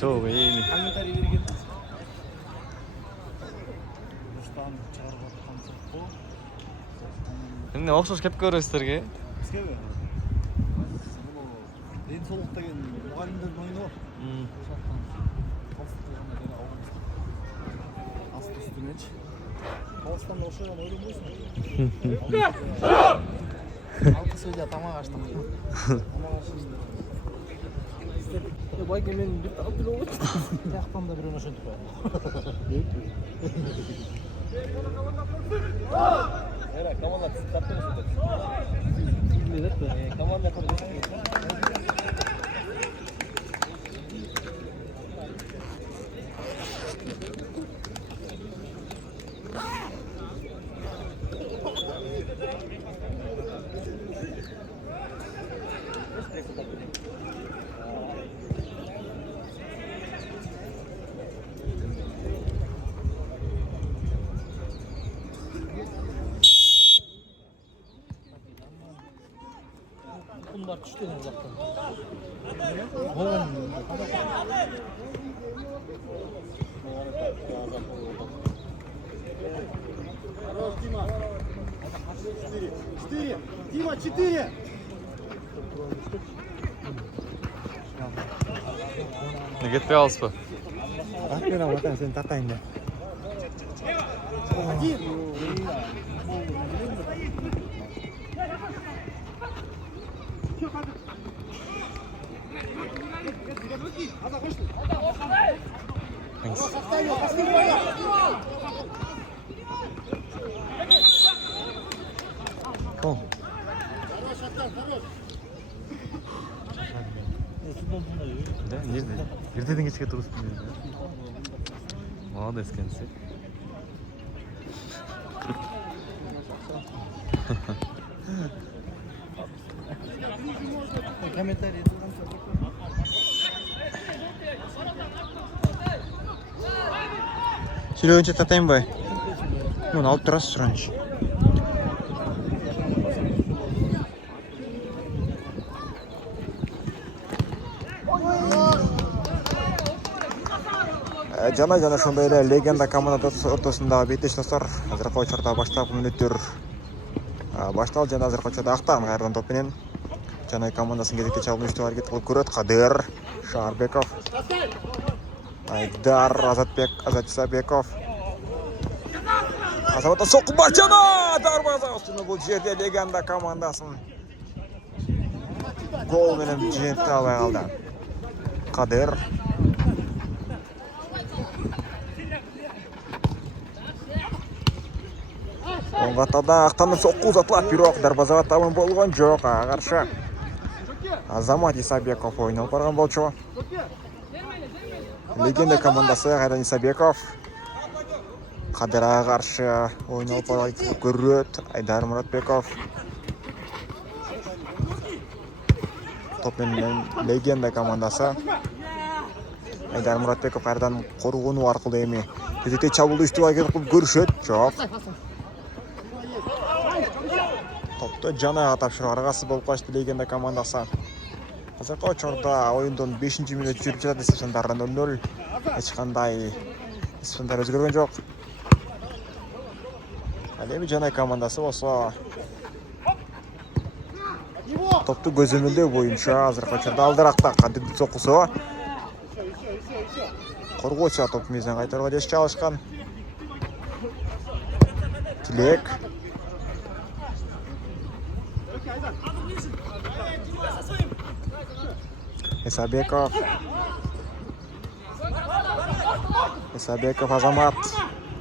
Çok iyi. Şimdi okşoş kep көресіздерге. Бізге денсаулық деген мұғалімдердің ойыны ғой. Асты үстіменші. Қазақстанда оқшаған ойламайсың. Алты сөйле тамақ аштым. Тамақ аштым. Байке мен бір алып біле ғой. Таяқтан да біреуін ашын тұқы. Era, команда тартып өсіп. Команда құрды. Bunlar düştü ne uzaktan. Дима, 4. Ne gitmeye alsın. Atmıyor ama sen tatayın da. Kom. Nereden geçe durursun? Молодец kendisi. Комментарий. Сөйлеуінше татайын бай. Оны алып тұрасыз сұраншы. Жана шондай эле легенда команда ортосундағы беттеш достор. Азыркы очордо баштапкы мүнөттөр башталды жана азыркы очордо актаган кайрадан топ менен жана командасын кезекте чабуу иштөө аракет кылып көрөт. Кадыр Шаарбеков, Айдар Азат Исабеков. Азаматта соққы бар жана дарбаза үстүнө бул жерде легенда командасын гол менен жеңип албай калды. Кадыр оңгатада актанып соққы узатылат, бирок дарбазага табын болгон жок. Каршы Азамат Исабеков ойнолуп барган болчу. Легенда командасы кайрадан Исабеков. Кадырга каршы ойнолуп барган көрөт. Айдар Муратбеков. Топ менен легенда командасы. Айдар Муратбеков кайрадан коргонуу аркылуу эми кезекте чабуулду иштөө аракет кылып көрүшөт. Жок. Топто жанага тапшыруу аргасы болуп калышты легенда командасы. Азыркы очордо оюндун 5-мүнөтү жүрүп жатат, эсеп сандар 0-0. Эч кандай эсеп сандар өзгөргөн жок. Ал эми жана командасы болсо топту көзөмөлдөө боюнча азыркы очордо алдыракта. Кадырдын соккусу коргоочу топ мизан кайтарууга жеш чалышкан. Тилек Исабеков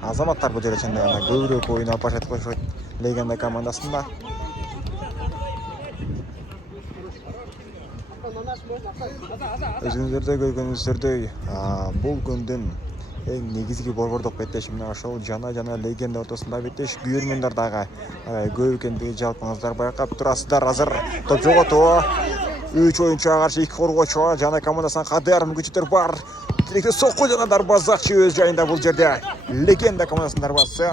Азаматтар бул жерде чындап гана көбүрөөк оюн алып барышат коюшат легенда командасында. Өзүңүздөрдө көргөнүңүздөрдөй бул күндүн эң негизги борбордук беттеши мына ошол жана легенда ортосунда беттеш. Күйөрмөндөр дагы көп экендиги жалпыңыздар байкап турасыздар. Азыр топ жоготуу. 3 оюнчуга каршы 2 коргоочу жана командасынан Кадыр мүмкүнчүлүктөр бар. Тилекте сокку жана дарбазачы өз жайында бул жерде. Легенда командасынын дарбазасы.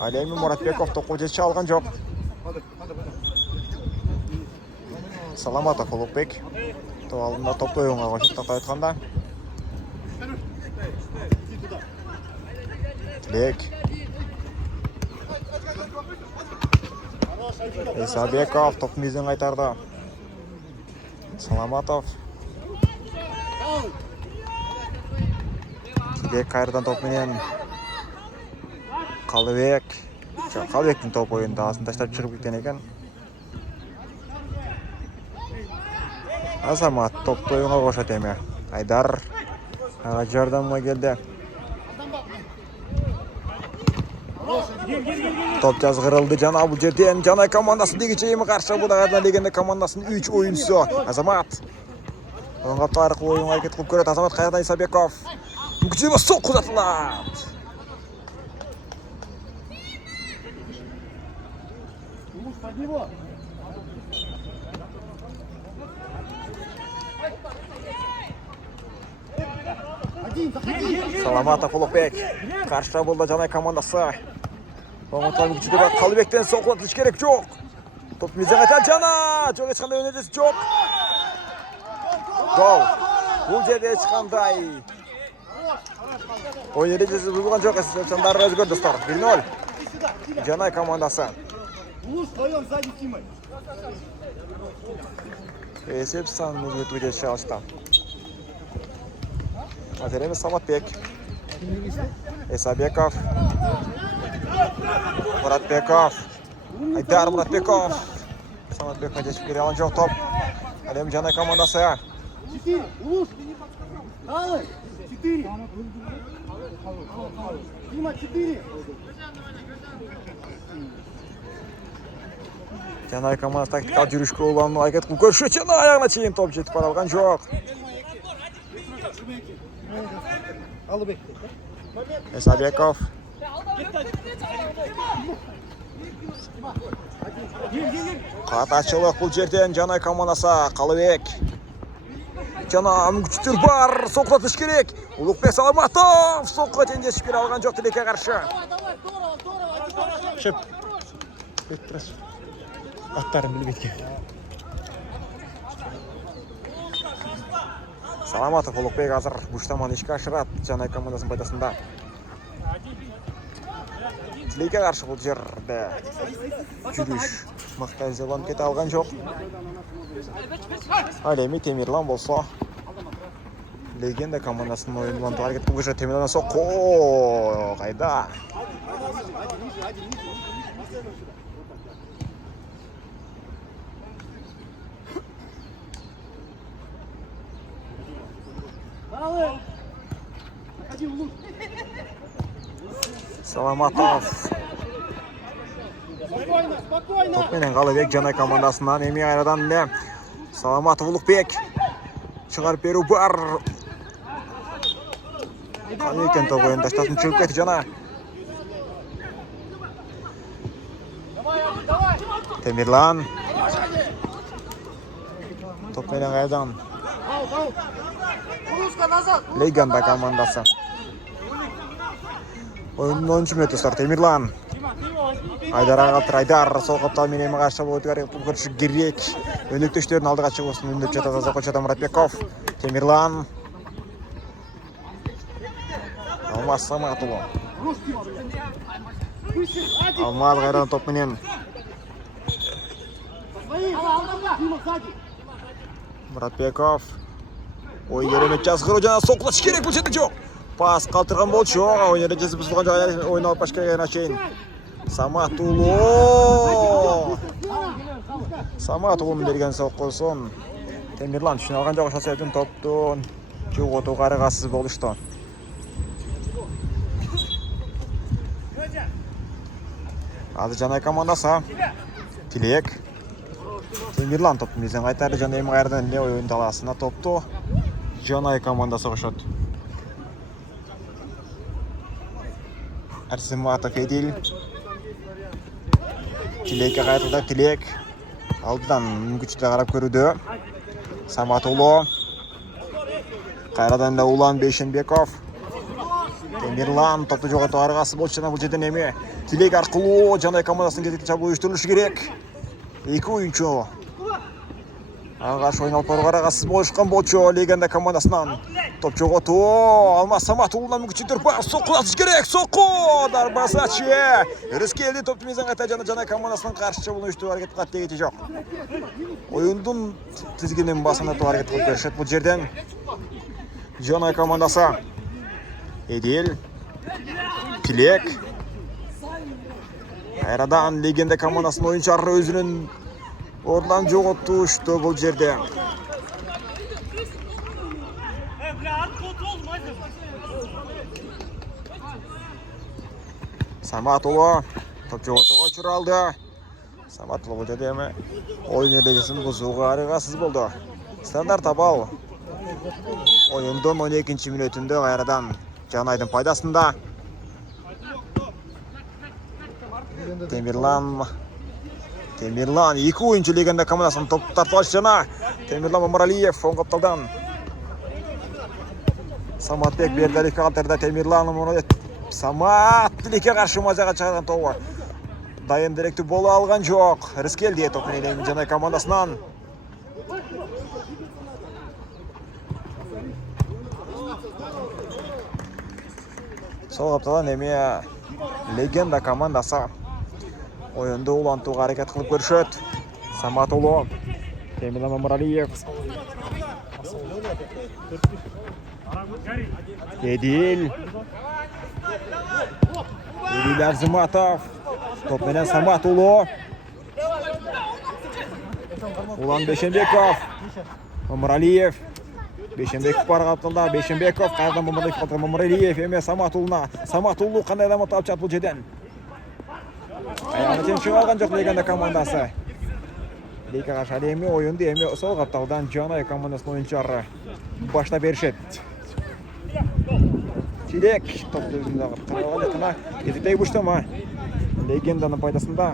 Ал эми Муратбеков топко жете алган жок. Саламатов Улукбек. топ алдында топты ойынға қосып тоқтай айтқанда. Тілек. Исабеков топтың кезден қайтарды. Саламатов. Тілек қайырдан топменен. Қалыбек. Қалыбектің топ ойында асын таштап шығып кеткен екен. Азамат топты ойынға қошат еме. Айдар аға жардамға келді. Топ жазғырылды жана бұл жерден Жанай командасын дегенше емі қаршы бұл ағардан легенде командасын 3 ойынсы. Азамат оңға тарқы ойын әрекет қылып көреді. Азамат қайырдан Исабеков мүмкіншілігі соқ құзатылады. Саламатов Ұлықбек қаршы болды Жанай командасы. Оңғытқан мүмкіншілігі Қалыбектен соқылатыш керек жоқ. Топ мезен қайтар Жана. Жоқ ешқандай өнедесі жоқ. Гол. Бұл жерде ешқандай ойын ережесі бұзылған жоқ. Сандары өзгер достар. 1-0. Жанай командасы. Есеп санын өзгертуге шалышты. Азыр емес Саматбек. Исабеков. Мұратбеков. Айдар Мұратбеков. Саматбек мәдешіп кере алан жоқ топ. Әлем Жанай командасы. 4. Улус. Алы. 4. Дима 4. Жанай командасы тактикал жүрішкі оланын айкет қыл көрші. Жанай аяғына чейін топ жетіп баралған жоқ. Исабеков. Қаташылық бұл жерден Жанай командасы. Қалыбек. Жана мүмкіншіліктер бар. Соққылатыш керек. Ұлықбек Саламатов. Соққыға теңдесіп келе алған жоқ Тілекке қаршы. Шып. Аттарын біліп еткен. Саламатов Ұлықбек азыр бұштаман ешкі ашырат Жанай командасын пайдасында. Тілекке қаршы бұл жерде жүріш. Мақтай зелан кете алған жоқ. Әлемі Темирлан болса. Легенда командасының ойынынан таргет көбіше Темирлан соққы. Қайда? Саламатов. Топменен Қалыбек Жанай командасынан еме айрадан не. Саламатов Ұлықбек. Шығарып беру бар. Қалыбектен топ ойын таштасын шығып кетті Жана. Темирлан. Топменен айрадан. Легенда командасы. Oyunun 10. метр стар Темирлан. Айдар ағалтыр Айдар сол қаптал мен емі қаршы болып өтігәрі керек. Өніктештерін алдыға шығысын үндіп жатады Қочата Мұратбеков. Темирлан. Алмаз Саматұлы. Алмаз қайран топ менен. Мұратбеков. Ой, керемет жазғыру жана соқылыш керек бұл жерде жоқ. Пас қалтырған бол жоқ. Ойын ережесі бұзылған жоқ. Ойын алып башқа ерін ашайын. Саматұлы. Саматұлын берген соққысын. Темирлан үшін алған жоқ шасайдың топтың. Жоқ оту қарығасыз болышты. Азы Жанай командасы. Тілек. Темирлан топтың безен қайтарды. Жанай мұғайырдан не ойын таласына топты. Жанай командасы қошат. Арсиматов Едил. Тілекке қайтылды. Тілек. Алдыдан мүмкіншілікті қарап көруді. Саматұлы. Қайрадан да Улан Бейшенбеков. Темирлан топты жоғаты арғасы болды жана бұл жерден еме. Тілек арқылы Жанай командасын кезекті шабуыл үйістіріліші керек. Екі ойыншы. Ағаш ойналып баруға арағасыз болышқан болчу легенда командасынан. Топ жоғоту, Алмаз Саматұлына мүмкіншіліктер бар. Соққылатыз керек, соққы! Дарбасачы! Рыскелді топты мезен қайта жана командасынан қаршы бұл үшті әрекет қат дегеті жоқ. Ойындың тізгінен басына то әрекет қылып берішет бұл жерден. Жана командасы. Едел. Тілек. Айрадан легенда командасының ойыншары өзінің орнан жоғоту үшті бұл жерде. Саматұлы топ жоғотуға ұшыралды. Саматұлы бұл жерде әмі ойын ерегісін бұзуға арығасыз болды. Стандарт абал. Ойындың 12-ші минутында Қайрадан Жанайдың пайдасында. Темирлан екі ойыншы легенда командасының топ тартылаш жана. Темирлан Мамаралиев оң қапталдан. Саматбек Бердалиевке қалтарда Темирлан Самат тілекке қаршы мазаға шығарған тобы. Дайын директі бола алған жоқ. Рыскелді топын елеймін Жанай командасынан. Сол қапталдан еме легенда командасы. Ойынды улантуға әрекет қылып көршет. Саматұлы, Темирлан Мамаралиев. Едил Арзыматов. Топменен Саматұлы. Улан Бешенбеков. Мамаралиев. Бешенбеков бар қапталда. Бешенбеков. Қайырдан Мамаралиев. Еме Саматұлына. Саматұлы қандай адам атап чат бұл жерден. Аяғына тен шыға алған жоқ легенда командасы. Лейка қашады еме ойынды еме сол қапталдан Жанай командасының ойыншары башта берішет. Тілек топты өзінде қырғалған етіна кетіктей бұшты ма? Легенданың пайдасында.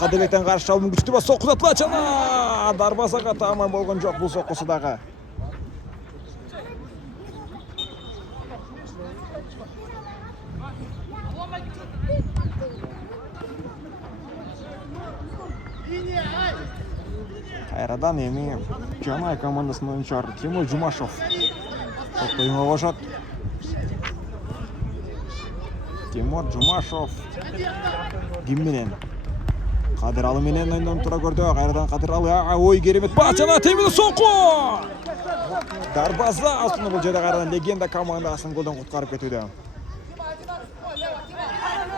Қадырлектен қаршы шалу мүмкіншті ба? Соққы атыла жана! Дарбазаға тамай болған жоқ бұл соққысыдағы. Қайрадан еме Жанай командасының ойыншары Тимур Жумашев. Топты ойынға қошат. Тимур Жумашев. Кимменен. Қадыралы менен ойындан тұра көрді. Қайрадан Қадыралы. Ой керемет. Батжана темені соққы! Дарбаза астыны бұл жерде Қайрадан легенда командасын голдан құтқарып кетуді.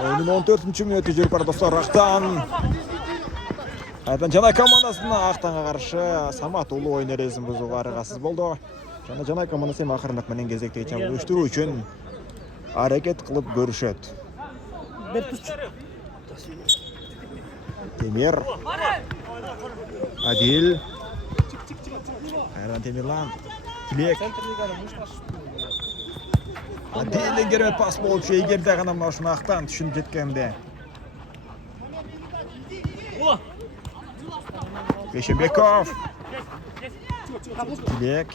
Ойынның 14-ші минуты жүріп бар достар. Ақтан. Айдан Жанай командасына Ақтанға қаршы Саматұлы ойын ережесін бұзуға арығасыз болды. Жанай командасы ақырындық менен кезекте чабуыл ұштыру үшін әрекет қылып көрішет. Темир. Адил. Айдан Темирлан. Тілек. Адилен керемет пас болып егерде ғана мұнашын Ақтан түшін жеткенде. Бешенбеков. Тілек.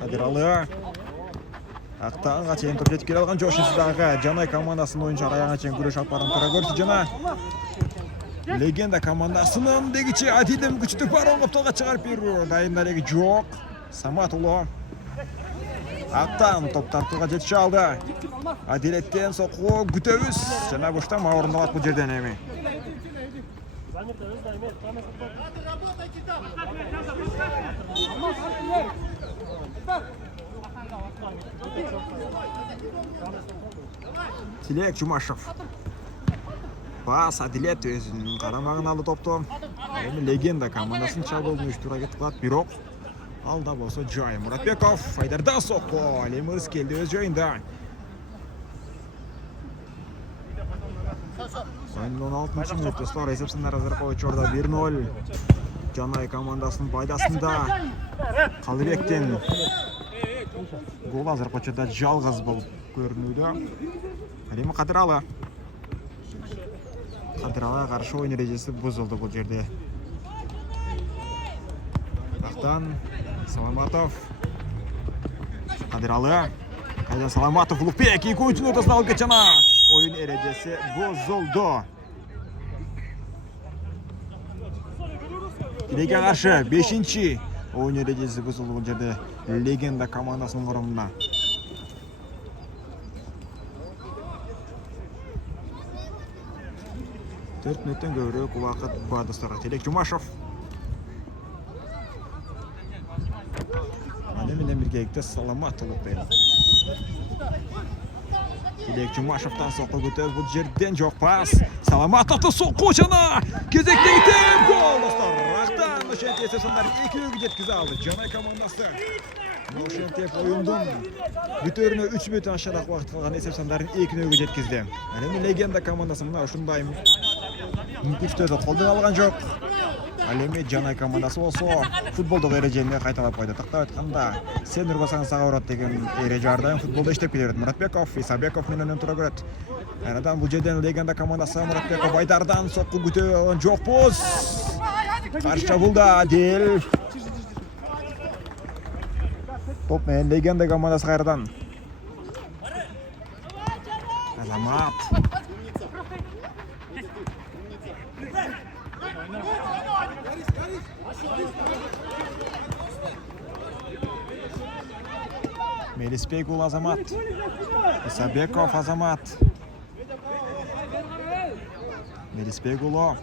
Қадыралы. Ақтанға чейін топ жетіп келе алған жошынсыздағы Жанай командасының ойыншары аяғына чейін күреш апарын тұра көрсі жана. Легенда командасының дегіче Адилем күчті бар оң қапталға шығарып беру. Дайындар еге жоқ. Саматұлы. Ақтан топ тартуға жетші алды. Адилеттен соққы күтөбіз. Жана бұшта мауырындалат бұл жерден еме. Тілек Жумашев. Бас Адилет өзінің қарамағын алды топты. Легенда командасын шабылдың үштіра кетіп қалады. Бирок алда болса жай. Мұратбеков. Айдарда соққы. Леміріс келді өз жайында. Oyunun 16-cı minutda Star есепсіндар Азаркович орда 1-0. Жанай командасының пайдасында. Қалыбектен гол Азарковичда жалғыз бұл көрінуді. Әлемі Қадыралы. Қадыралы қаршы ойын ережесі бұзылды бұл жерде. Ақтан Саламатов. Қадыралы. Қайда Саламатов Лупек. Екі ойыншының ортасына алып кетшана. oyun erecesi bozuldu. Tilek'e karşı 5. oyun erecesi bozuldu bu жерде Legenda komandasının құрамында. Төрт минуттан көбірек уақыт бар достар. Tilek Жұмашев. Менен биргеликте саламат болуп. Tilek Жұмашевтан соққы көтеріп бұл жерден жоқ пас. Саламат атты соққы жана. Кезектегі теп гол достар. Ақтан Ношентеп сандар 2-ге жеткізе алды. Жанай командасы. Ношентеп ойындың бүтөрүнө 3 минут ашыраак уақыт қалған есеп сандарын 2-ге жеткізді. Әне Легенда командасы мына ушундай мүмкүнчүлүктөрдү колдон алган жок. Алеме Жанай командасы болсо футболдогу эрежени кайталап койду. Тактап айтканда, сен урбасаң сага урат деген эреже ар дайым футболдо иштеп келет. Муратбеков, Исабеков менен тура көрөт. Арадан бул жерден Легенда командасы Муратбеков Айдардан сокку күтө алган жокпуз. Каршы чабуулда Адил. Топ менен Легенда командасы кайрадан. Азамат. Мелиспегул Азамат. Исабеков Азамат. Мелиспегулу.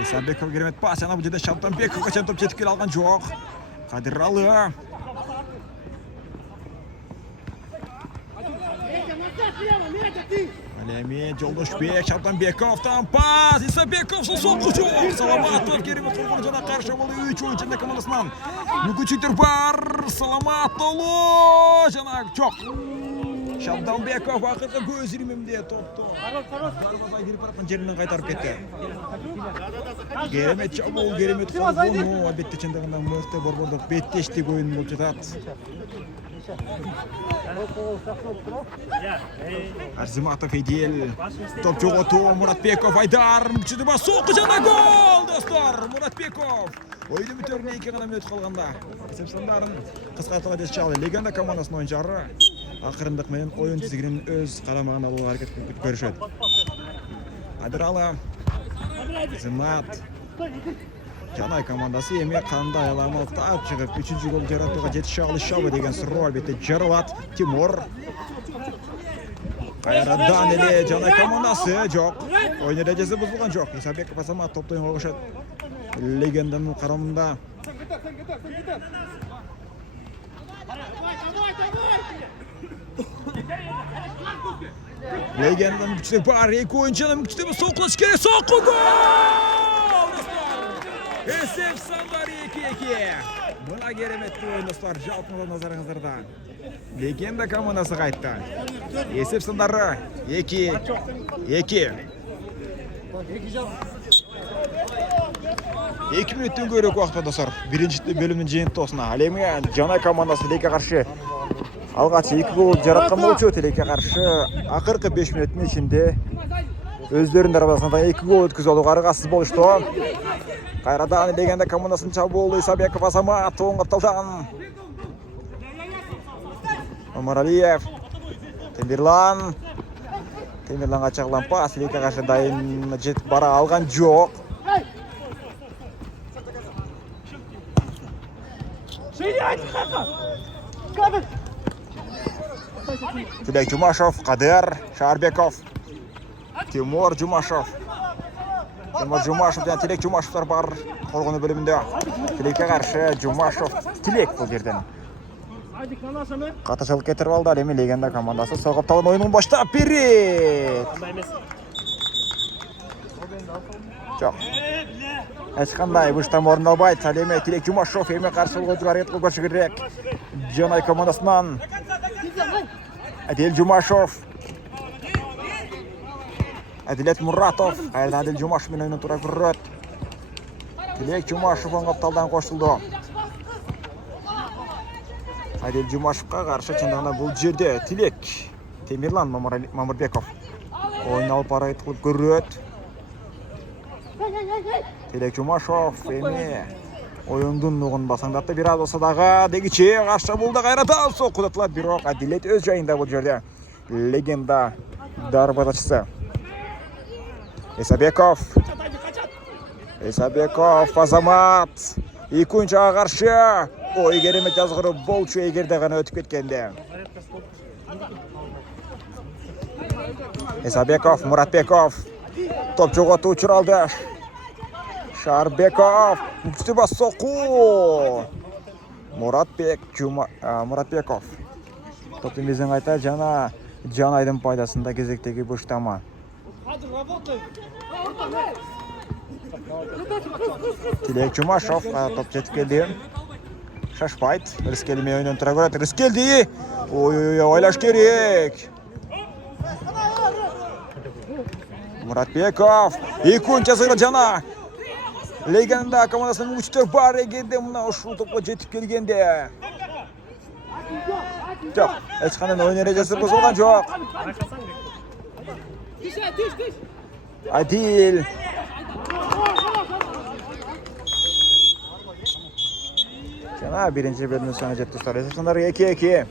Исабеков керемет пас. Жана бул жерде Шалтанбеков качан топ жетип келе алган жок. Кадиралы. Алеми Жолдошбек, Шалтанбековтан пас. Исабеков соққы жок. Саламатов керемет қорғаны жана каршы болду 3 ойынчу командасынан. Мүмкүнчүлүктөр бар. Саламатову жана жок. Шалтанбеков акыркы көз иримимде топту. Дарбаза кирип бараткан жеринен кайтарып кетти. Керемет чабуул, керемет коргонуу. Албетте чындыгында мыкты борбордук беттештик ойын болуп жатат. Арзиматов Эдил. Топ жоготуу Муратбеков Айдар. Мүкчүдү бас соққы жана гол достор. Муратбеков. Ойдун бүтөрүнө 2 гана мүнөт калганда эсеп сандарын кыскартууга жете чалды. Легенда командасынын оюнчулары акырындык менен оюн тизигинин өз карамагына алууга аракет көрүшөт. Адыралы. Арзимат. Жанай командасы эми кандай аламал таап чыгып 3-чү гол жаратууга жетише алышабы деген суроо албетте жаралат. Тимур. Кайрадан эле Жанай командасы жок. Оюн эрежеси бузулган жок. Исабеков Азамат топто оюнга кошот. Легенданын карамында. Легенданын күчү бар. Эки оюнчунун күчү сокулаш керек. Сокку гол! Эсеп сандар 2-2. Мына кереметтүү оюн достор. Жалпы назарыңыздарда. Легенда командасы кайтты. Эсеп сандары 2-2. 2 мүнөттөн көбүрөөк убакыт достор. Биринчи бөлүмдүн жыйынтыгына ал эми Жанай командасы Телекке каршы алгач 2 гол жараткан болчу. Телекке каршы акыркы 5 мүнөттүн ичинде өздөрүнүн дарбазасына 2 гол өткөзүп алууга аргасыз болушту. Кайрадан Легенда командасынын чабуулу Исабеков Азамат оң капталдан. Омаралиев. Темирланга чыгылган пас Телекке каршы дайын жетип бара алган жок. Tilek Жұмашев, Кадыр, Шарбеков, Тимур Жұмашев. Тимур Жұмашев және Tilek Жұмашевтар бар қорғану бөлімінде. Tiлекке қаршы Жұмашев, Tilek бұл жерден. Қаташылық кетіріп алды, әлемі Легенда командасы соғып талын ойынын баштап берет. Жоқ. Ешқандай бұштам орындалбайды. Әлемі Tilek Жұмашев еме қаршылығы жүгарет қылбашы керек. Жанай командасынан Адил Жұмашев. Адилет Муратов. Қайырдан Адил Жұмашев мен ойны тұра көрет. Tilek Жұмашев оң қапталдан қосылды. Адил Жұмашевқа қаршы чындығында бұл жерде Tilek Темирлан Мамырбеков ойын алып бара етіліп көрет. Tilek Жұмашев эми оюндун нугун басаңдатты бир аз болсо дагы дегиче каршы болду кайрата соққудатылат бирок Адилет өз жайында бул жерде. Легенда дарбазачысы. Исабеков. Исабеков, Азамат. Екінші қаршы. Ой, керемет жазғыры болчу егерде ғана өтіп кеткенде. Исабеков, Мұратбеков. Топ жоғаты ұшыралды. Шарбеков. Күшті бас соқу. Мұратбеков. Топтың безін қайта Жанайдың пайдасында кезектегі бұштама. Тілек Жұмашов топ жетіп келді. Шашпайды. Ріскеліме ойнен тұра көреді. Ріскелді. Ой, ойлаш керек. Мұратбеков. Екінші сығыр жана. Легенда командасының үштер бар егенде мұна ұшыл топқа жетіп келгенде. Жоқ, әшқанын ойын ережесі бұзылған жоқ. Адил. Жана бірінші бөлімнің соңы жетті ұстар. Есімсандар 2-2.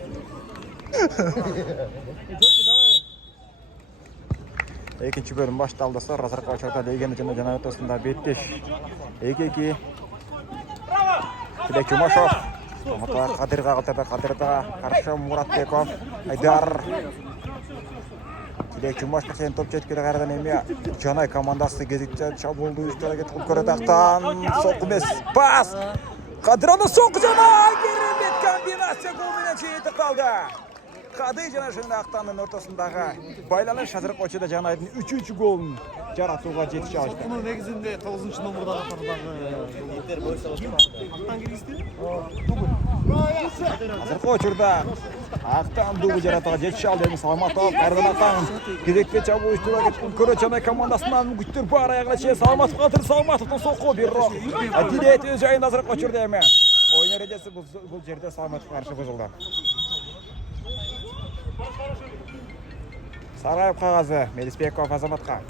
Екінші бөлім башталдысы. Разарқа ұшарда легенді жана өтісінде беттеш. 2-2. Тілек Жұмашов. Қадырға қылтырды. Қадырға қаршы Мұратбеков. Айдар. Тілек Жұмашов сен топ жеткелі қарадан еме. Жанай командасы кезекте шабуылды үсті әрекет қылып көреді ақтан. Соққы емес. Пас! Қадыраны соққы жана! Керемет комбинация голменен жетіп қалды. Қады жана шында ақтанның ортасындағы байланыш Азырық Очеда Жанайдың 3-3 голын жаратуға жетіші алышты. Соққының негізінде 9-шы номердағы Азырық Очерда ақтан дубы жаратуға жетіші алды. Саламатов, қайырдан ақтан кезекте чабу үстіға кеткен көрі Жанай командасынан мүгіттер бар аяғына шейін Саламатов қатыр. Саламатовтың соққы бір роқ. Әділет өз жайын Азырық Очерда еме. Ойын ережесі бұл жерде Саламатов қаршы бұзылды. Сараев қағазы, Меліспеков Азаматқа.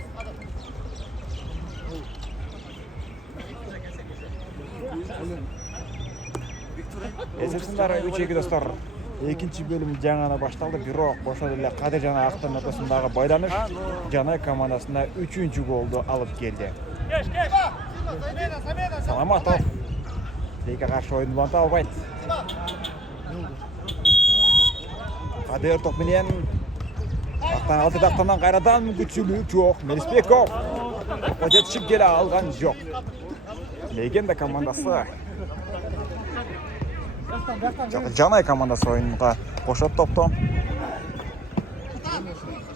Есепсіндері 3-2 достар. Екінші бөлім жаңаны башталды. Бирок Бошадылы Қадыр жана Ақтан ортасындағы байланыш Жанай командасына 3-ші голды алып келді. Саламатов. Дейке қаршы ойын бұланта албайды. Қадыр топ менен Ақтан алтыда ақтаннан қайрадан мүмкіншілік жоқ. Меліспеков жетішіп келе алған жоқ. Легенда командасы Жанай командасы ойынға қошат топты.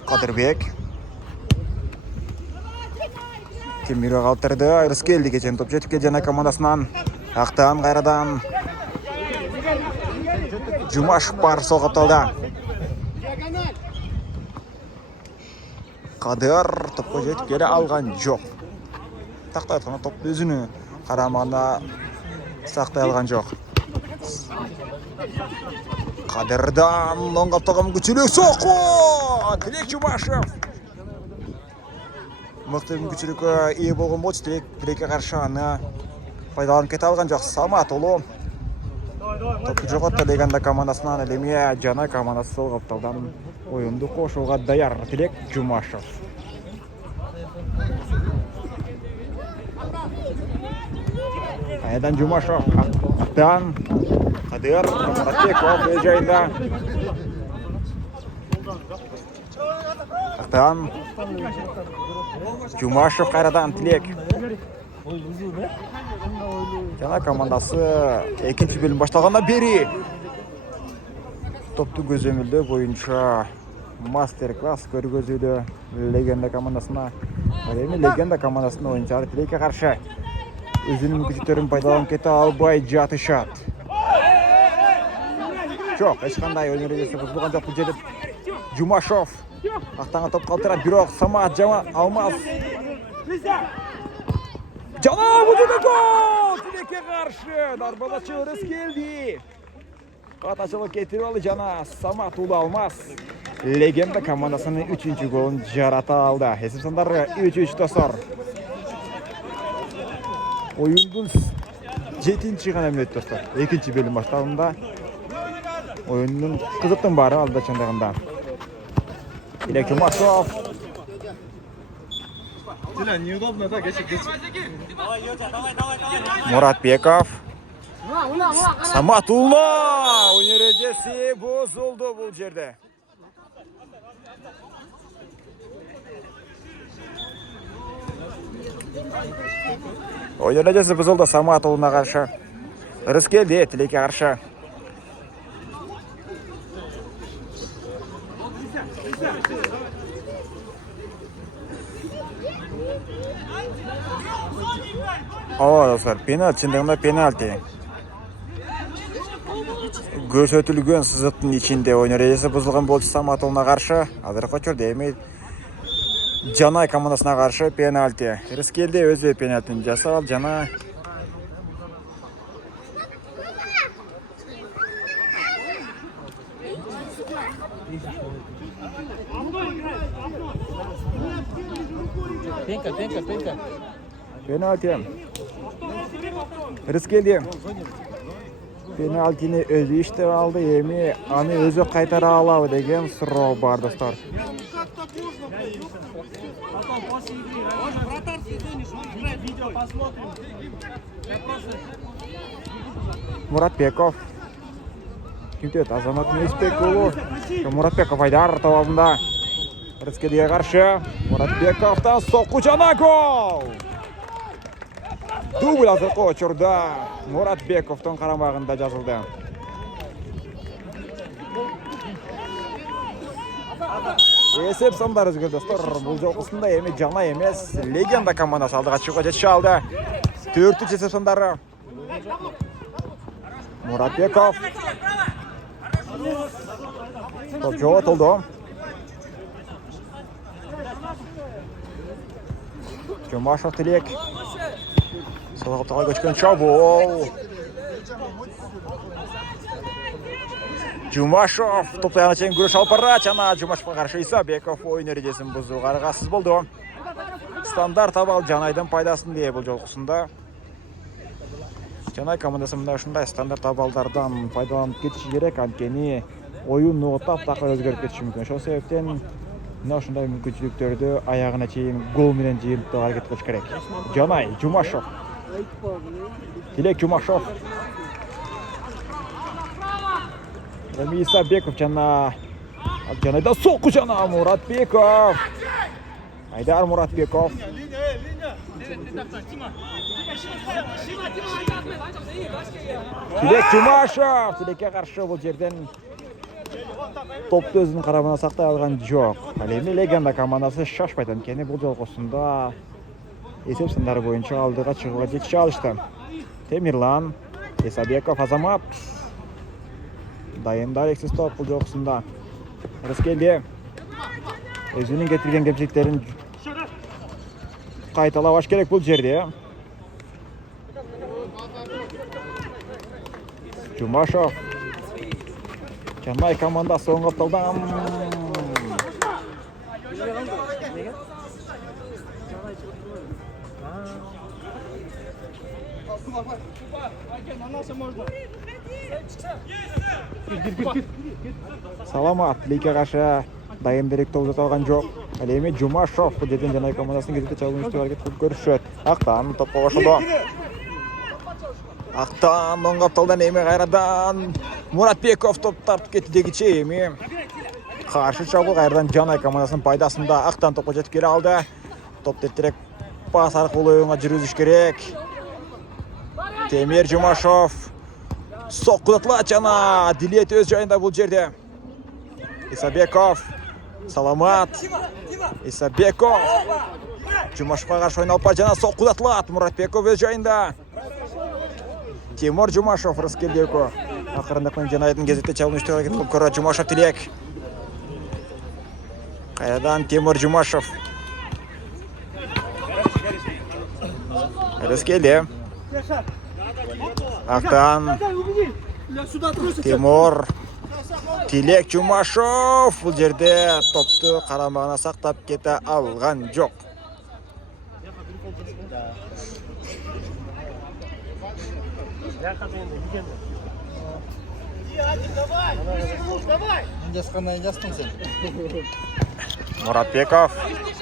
Қадырбек Кемиро қалтырды. Рыскелді кечен топ жетіп келді Жанай командасынан. Ақтан қайрадан Жұмаш бар соғыпталды. Қадыр топқа жетіп келе алған жоқ. Тақтай тұғына топ өзіні қарамағына сақтай алған жоқ. Қадырдан оңғаптаған мүмкіншілік соққы! Тілек Жұмашев. Мұқты мүмкіншілігі ие болған болды. Тілекке қаршы аны пайдаланып кете алған жоқ. Самат ұлы. Топты жоғатты Легенда командасынан әлеме Жанай командасы сол қапталдан ойынды қошуға даяр. Тілек Жұмашев. Қайдан Жұмашев. Ақтан. Қадыр. Мұратбеков өз жайында. Ақтан. Жұмашев қайрадан Тілек. Жанай командасы екінші бөлім башталғанда бері топты көзөмілді бойынша мастер-класс көргөзуді Легенда командасына. Легенда командасының ойыншары Тілекке қаршы өзінің мүмкіншіліктерін пайдаланып кете албай жатышат. Жоқ, ешқандай ойын ережесі бұзылған жоқ. Бұл жерде Жұмашев ақтаңа топ қалтыра. Бирок Самат жама алмаз. Жана бұл жерде гол! Тілекке қаршы дарбазашы Рыскелді. Қаташылы кетіріп алды жана Самат ұлы алмаз. Легенда командасының 3-ші голын жарата алды. Есімсандар 3-3 достар. Ойындың 7-ші ғана минут достар. 2-ші бөлім башталында. Oyunun қызықтың бары алда чандағында. Тилек Жумашов. Тиля, неудобно, да, geçik. Muratbekov. Samatullo oyun erejesi bozuldu bu жерде. Oyun erejesi bozuldu Samatullo'na karşı. Ырыс келди Тилекке каршы. Ооба достор, пенальти чындыгында пенальти. Көрсөтүлгөн сызыктын ичинде oyun erejesi бузулган болчу Саматуллуна каршы. Азыркы учурда эми Жанай командасына каршы пенальти. Ырыс келди өзү пенальтини жасап ал Жанай. Пенка. Penalti. Ырыс келди. Penaltini өзү иштеп алды, эми аны өзү кайтара алабы деген суроо бар достор. Muratbekov. Kimdet Азамат Меспек уулу. Muratbekov Айдар тобунда. Ырыс келиге каршы. Muratbekovдан сокку жана гол. Дубль азыркы учурда Muratbekovдун карамагында жазылды. Эсеп сандар өзгөрдү достор. Бул жолкусунда эми жана эмес, легенда командасы алдыга чыгууга жетише алды. 4-чү эсеп сандары. Muratbekov. Топ жоготулду. Жумашов Тилек. Sol kaptağa göçkön çabuk. Жумашов топтайына чейин күрөш алып барат. Жана Жумашовго каршы Исабеков oyun эрежесин бузууга аргасыз болду. Стандарт абал Жанайдын пайдасын дие бул жолкусунда. Жанай командасы мына ушундай стандарт абалдардан пайдаланып кетиши керек, анткени оюн таптакыр өзгөрүп кетиши мүмкүн. Ошол себептен мына ушундай мүмкүнчүлүктөрдү аягына чейин гол менен жыйынтууга аракет кылыш керек. Жанай, Жумашов. Тилек Жумашов. Эми Исабеков жана Жанайда сокку жана Muratbekov. Айдар Muratbekov. Тилек Жумашов. Тилекке каршы бул жерден топту өзүнүн карамына сактай алган жок. Ал эми легенда командасы шашпайт, анткени бул жолкусунда эсеп сандары боюнча алдыга чыгууга жетише алышты. Темирлан, Исабеков, Азамат. Дайында Алексис топ бул жолкусунда. Ырыс келди. Өзүнүн кетирген кемчиликтерин кайталабаш керек бул жерде. Жумашов. Жанай командасы оңготулдан. Саламат, Тилекке каршы дайым дерек топ жасалган жок. Ал эми Жумашов бул жерден Жанай командасынын кезекте чабуулуштуу аракет кылып көрүшөт. Актан топко кошулду. Актан оң капталдан эми кайрадан Muratbekov топ тартып кетти дегиче эми каршы чабуул кайрадан Жанай командасынын пайдасында. Актан топко жетип келе алды. Топ тетирээк пас аркылуу оюнга жүргүзүш керек. Темир Жумашов соккудатылат жана Дилет өз жайында бул жерде. Исабеков. Саламат. Исабеков. Жумашовго каршы ойнолуп бар жана соккудатылат. Muratbekov өз жайында. Тимур Жумашов ырыс келди экөө. Акырындык Жанайдын кезекте чабуулуштуу аракет кылып көрөт. Жумашов Тилек. Кайрадан Тимур Жумашов. Ырыс келди. Актан Тимур. Тилек Жумашов бул жерде топту карамагына сактап кете алган жок. Жасқаннан жастың сен. Muratbekov,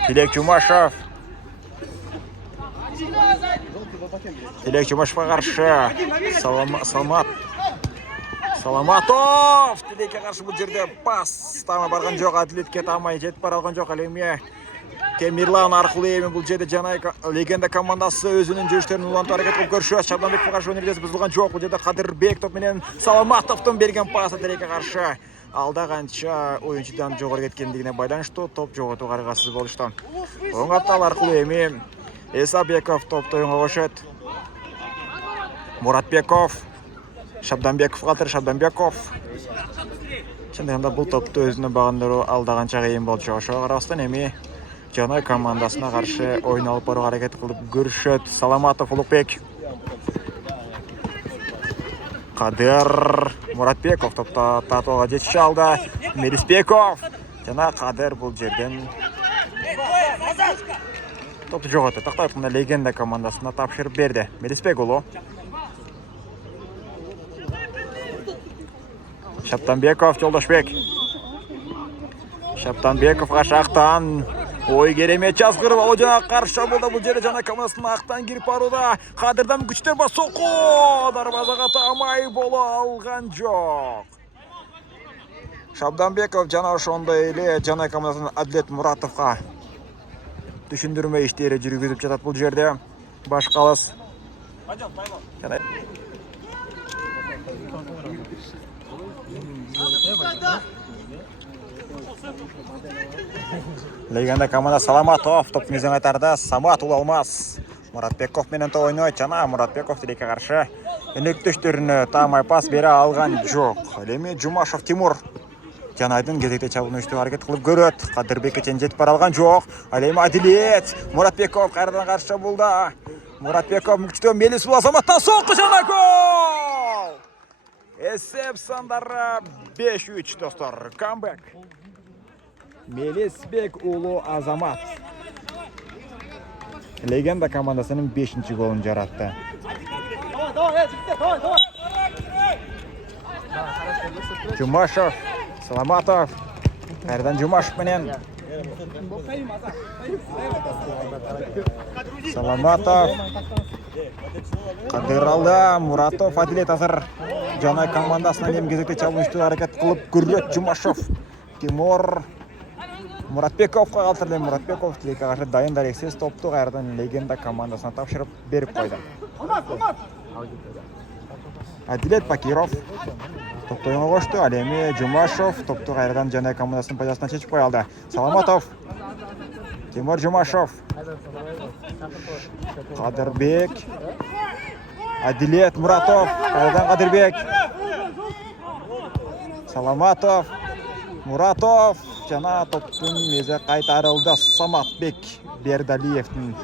Tilek Jumashov. Tilek Jumashovga qarshi Salamatov. Tilekka qarshi bu yerda pas tama borgan yo'q, Atletga tamay jetib bora olgan yo'q. Alemi Temirlan Arxuleyevmi bu yerda Janayka legenda komandasi o'zining jo'shlarini ulantib harakat qilib ko'rishyapti. Shabdanbekov qarshi o'ynaydi, buzilgan yo'q. Bu yerda Qadirbek top bilan Salamatovdan bergan pas Tilekka qarshi. Alda qancha o'yinchidan jo'g'ir ketganligine байланыштуу топ жо'g'otu qarg'asiz bo'lishdi. O'ng'attal Arxuleyevmi Esabekov topda o'yinga qo'shadi. Muratbekov Shabdanbekov qaltir Shabdanbekov. Shundaganda bu topda o'zini bag'indirib aldaqancha qiyin bo'ldi. O'sha qarasdan emi Janay komandasына qarshi o'yin olib borib harakat qilib ko'rishadi. Salamatov Ulug'bek. Qadir Muratbekov topda Tatoga jetisha oldi. Melisbekov. Jana Qadir bu yerdan topni jo'g'otdi. Taqtayotganda legenda komandasına topshirib berdi. Melisbekov. Shabdanbekov Yo'ldoshbek. Shabdanbekov qashaqdan o'y keremet жазгырып Олжаға qarshi bo'ldi. Bu yerda Janay komandasына aqdan kirib borуда. Qadirdan kuchli bas so'qi. Darvozaga tamay bo'la olgan yo'q. Shabdanbekov Janay shonda ele Janay komandasini Adlet Muratovga tushundirma ishlari yurgizib жатат bu yerda. Boshqalas. Legenda komanda Salamatov top mezon aytarda. Samat Ulalmas. Muratbekov bilan o'ynaydi. Jana Muratbekov Tilekka qarshi Enektöshтерini tamay pas bera olgan yo'q. Alemi Jumashov Timur Janaydan gezekte chabuni ushtu harakat qilib ko'radi. Qadirbekka jetib bora olgan yo'q. Alemi Adilet Muratbekov qayerdan qarshi bo'ldi. Muratbekov kuchli Melis Azamatdan so'qi Janay gol. Esep sandara 5-3 dostlar. Comeback. Melisbek ulu Azamat legenda komandasining 5-golini jaratdi. Jumashov, Salamatov, qayerdan Jumashov bilan Salamatov, Qadiralda Muratov Adilet hozir Janay komandasining ham gezekte chabunishda harakat qilib ko'radi. Jumashov, Timur Muratbekovga qaltirdi. Muratbekov Tilekka qarshi dayin dareksiz topdi. Qayerdan legenda komandasına topshirib berib qo'ydi. Adilet Bakirov topni o'yinga qo'shdi. Alemi Jumashov topni qayerdan Janay komandasining foydasidan chechib qo'ya oldi. Salamatov, Timur Jumashov, Qadirbek, Adilet Muratov, qayerdan Qadirbek, Salamatov, Muratov. Jana topning meze qaytarildi. Samatbek Berdaliyevning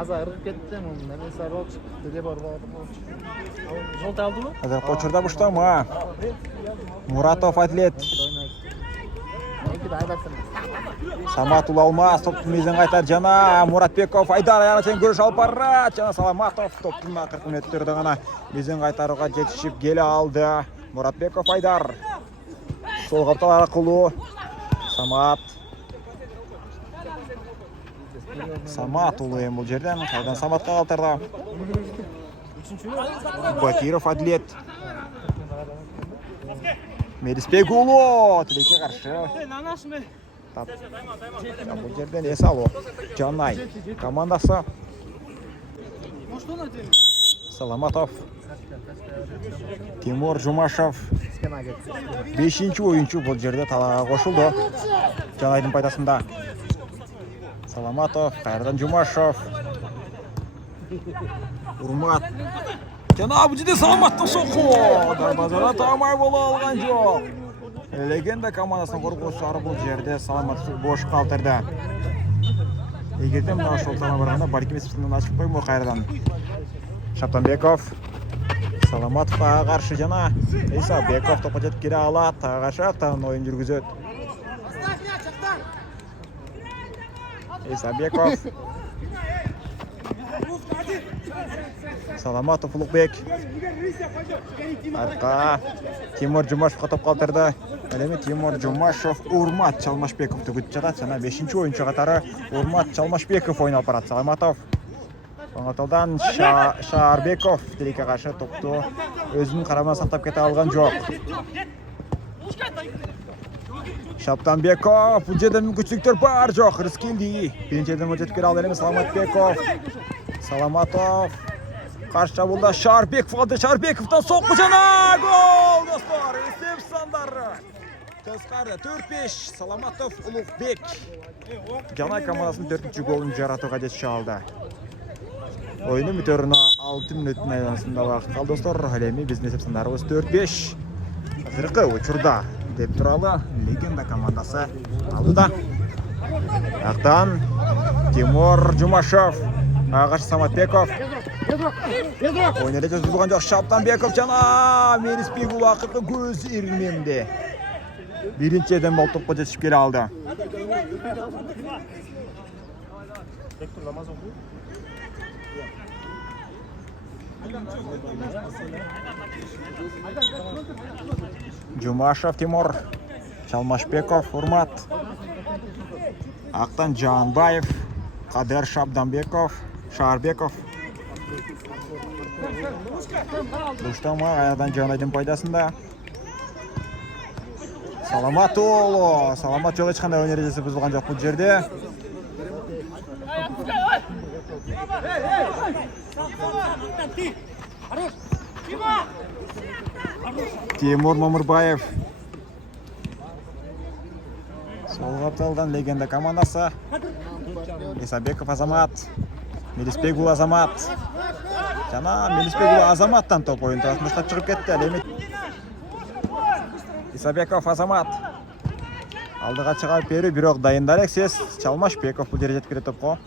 Azarib ketdi. Nima sabab chiqdi deb bordim. Jo'lt oldimi? Hozir qo'chirda bushdimi? Muratov Atlet. Samat Ulalmas topni mezon qaytar. Jana Muratbekov Aydar yana ko'rish olib boradi. Jana Salamatov topni 40 metrda gana mezon qaytaruga yetishib kela oldi. Muratbekov Aydar sol qaptalar qulu Samat ulu ham bu yerdan qaydan Samatga qaltirdi. Bakirov Adlet Melisbek ulu Tilekka qarshi bu yerdan Esalo Janay komandasi Salamatov Timur Jumashov 5-o'yinchi bu yerda talaga qo'shildi. Janayning foydasida Salamatov, qayerdan Jumashov, Urmat. Jana bu yerda Salamatning so'qi. Darvozaga tamay bo'la olgan yo'q. Legenda komandasining qo'rquvchilari bu yerda Salamatov bo'sh qoldirdi. Egerda mana shu tomon borganda balki ismini ochib qo'ymo qayerdan. Shabdanbekov Salamatovga qarshi Jana Esabekov to'pga kira oladi. Qarshi o'yin yurgizadi. Исабеков. Саламатов Улукбек. Арқа. Тимур Жумашевқа топ қалдырды. Әлеме Тимур Жумашев Урмат Чалмашбековты күтіп жатады. Жана 5-ші ойыншы қатары Урмат Чалмашбеков ойнап барады. Саламатов. Оңатылдан Шаарбеков Тереке қаршы топты өзінің қараман сақтап кете алған жоқ. Шаптанбеков, бұл жерде мүмкіншіліктер бар жоқ. Рыскелди. Біріншеден өтеткер алды әлемі Саламатбеков. Саламатов. Қаршы жабылда Шаарбеков алды. Шаарбековтан соққы жана гол, достар. Есеп сандары. Тысқарды 4-5. Саламатов Улукбек. Жана командасының 4-ші голын жаратуға жетіші алды. Ойыны мүтеріна 6 минуттың айланысында вақыт қалды, достар. Әлемі біздің есеп сандарымыз 4-5. Қазіргі учурда деп туралы легенда командасы алдыда. Ақтан Тимур Жумашев, Ағаш Саматбеков. Ойнады жүз бұлған жоқ Шаптанбеков жана Мериспегул ақырғы көз ирмемде. Бірінші еден бол топқа жетішіп келе алды. Жумашев Тимур, Чалмашбеков Урмат, Ақтан Жанбаев, Қадер Шабданбеков, Шаарбеков. Бұштама аядан Жанайдың пайдасында. Саламат олы. Саламат жол ешқандай өнережесі бұзылған жоқ бұл жерде. Тимур Мамырбаев. Солға апталдан легенда командасы. Исабеков Азамат. Мелиспегул Азамат. Жана Мелиспегул Азаматтан топ ойын тұрасында ұштап шығып кетті. Исабеков Азамат. Алдыға шығап бері бирок дайындар ексес. Чалмашбеков бұл жерде жеткіре топқа.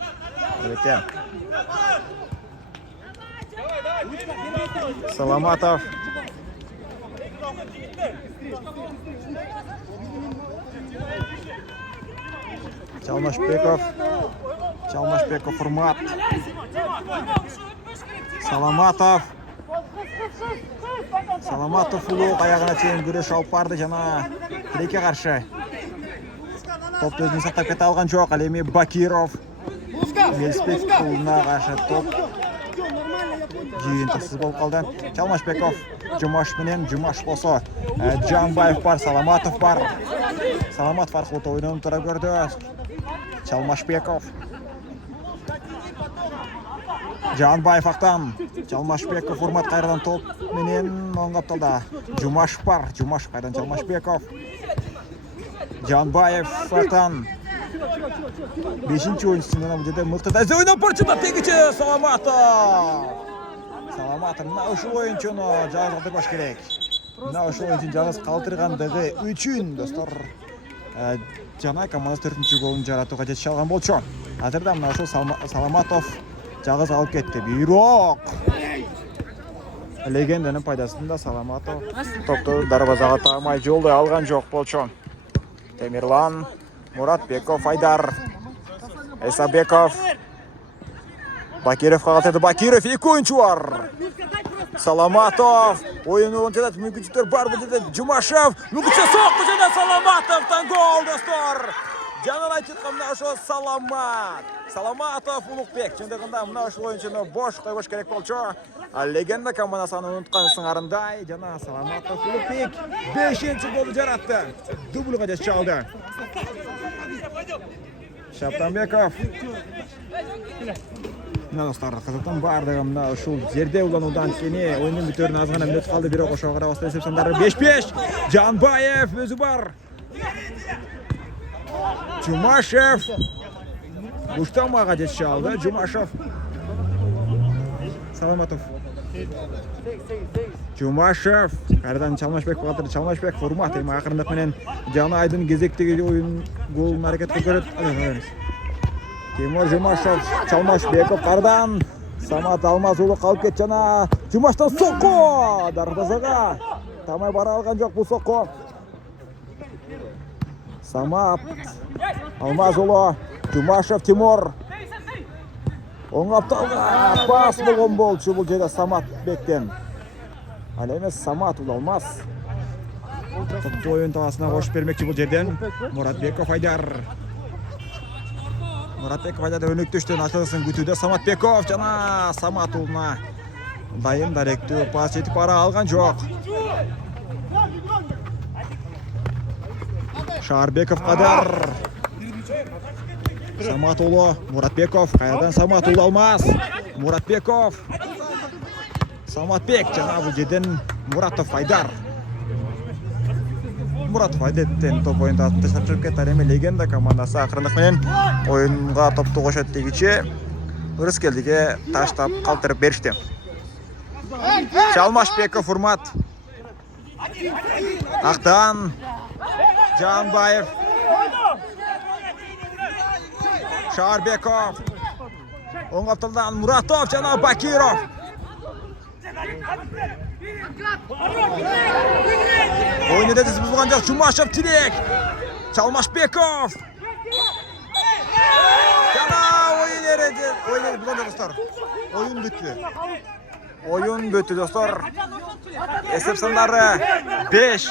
Саламатов. Чалмашбеков. Чалмашбеков Урмат. Саламатов. Саламатов Улук аяғына чейін күреш алып барды жана Тереке қаршы. Топты өзінің сақтап кете алған жоқ. Әлеме Бакиров. Мелиспек ұлына қаршы топ жиынтықсыз болып қалды. Чалмашбеков. Жумаш менен Жумаш болса. Жанбаев бар, Саламатов бар. Саламатов арқылы ойынын тұра көрді. Чалмашбеков. Жанбаев ақтан. Чалмашбеков Урмат қайрадан топ менен оңғапталда. Жумаш бар. Жумаш қайдан Чалмашбеков. Жанбаев ақтан. 5-ші ойыншысында бұл жерде мықты тәзі ойнап баршыда тегіче Саламатов. Саламатов мына ұшыл ойыншыны жағыз қалдыр баш керек. Мына ұшыл ойыншын жағыз қалдырғандығы үшін, достар, жана командасы 4-ші голын жаратуға жетіші алған болчу. Әзірде мына ұшыл Саламатов жағыз алып кетті. Бирок легенданың пайдасында Саламатов топты дарбазаға тағмай жолды алған жоқ болчу. Темирлан, Муратбеков, Айдар, Исабеков, Бакиров қағалтеді. Бакиров екі ойыншы бар. Саламатов, ойыны оншадат мүмкіншіліктер бар бұл жерде. Жумашев, мүмкіншілік соқты және Саламатовтан гол, достар. Жанын айтытқан мына ұшы Саламат. Саламатов Улукбек. Жөндігінде мына ұшы ойыншыны бош қойбош керек болчу. Легенда командасаны ұнытқан сыңарындай. Жана Саламатов Улукбек 5-ші голды жаратты. Дубльға жетіші алды. Шаптанбеков. Мына достар, қызықтан бардығы мына ұшыл жерде ұланудан кене ойынның бүтерін азғана мүнет қалды. Бирок ошоғыра осты есеп сандары 5-5. Жанбаев өзі бар. Жумашев. Буштамаға жетіші алды. Жумашев. Саламатов. Жумашев. Қайрадан Чалмашбек қалдырды. Чалмашбек Урмат. Ақырындық менен Жана Айдын кезектегі ойын голын әрекетке көреді. Тимур Жумашев. Чалмашбеков қардан. Самат Алмазұлы қалып кет жана. Жумаштан соққы. Дарбазаға. Тамай бара алған жоқ бұл соққы. Самат. Алмазұлы. Жумашев Тимур. Оң апталға пас болған болчу бұл жерде Самат Бектен. Ал емес Самат ұл Алмаз. Құтты ойын таласына қош бермекші бұл жерден. Мұратбеков Айдар. Мұратбеков Айдар өніктіштен атылысын күтуді. Саматбеков жана Самат ұлына дайын даректі пас етіп бара алған жоқ. Шарбеков Қадар. Самат ұлы Мұратбеков. Қайырдан Самат ұлы Алмаз. Мұратбеков. Саматбек жана бұл жерден Мұратов Айдар. Мұратов Айдеттен топ ойын тасын тышып жүріп кетті. Әлеме легенда командасы ақырындықпен ойынға топты қошат дегенше Өріскелдіге таштап қалтырып берішті. Шалмашбеков Урмат. Ақтан Жанбаев. Шарбеков. Оң апталдан Мұратов жана Бакиров. Ойын едетіз бұзылған жоқ. Жумашев Тирек. Шалмашбеков. Жана ойын ереде. Ойын ереде бұзылған жоқ достар. Ойын бүтті. Oyun büttü dostlar. Esep sanları 5.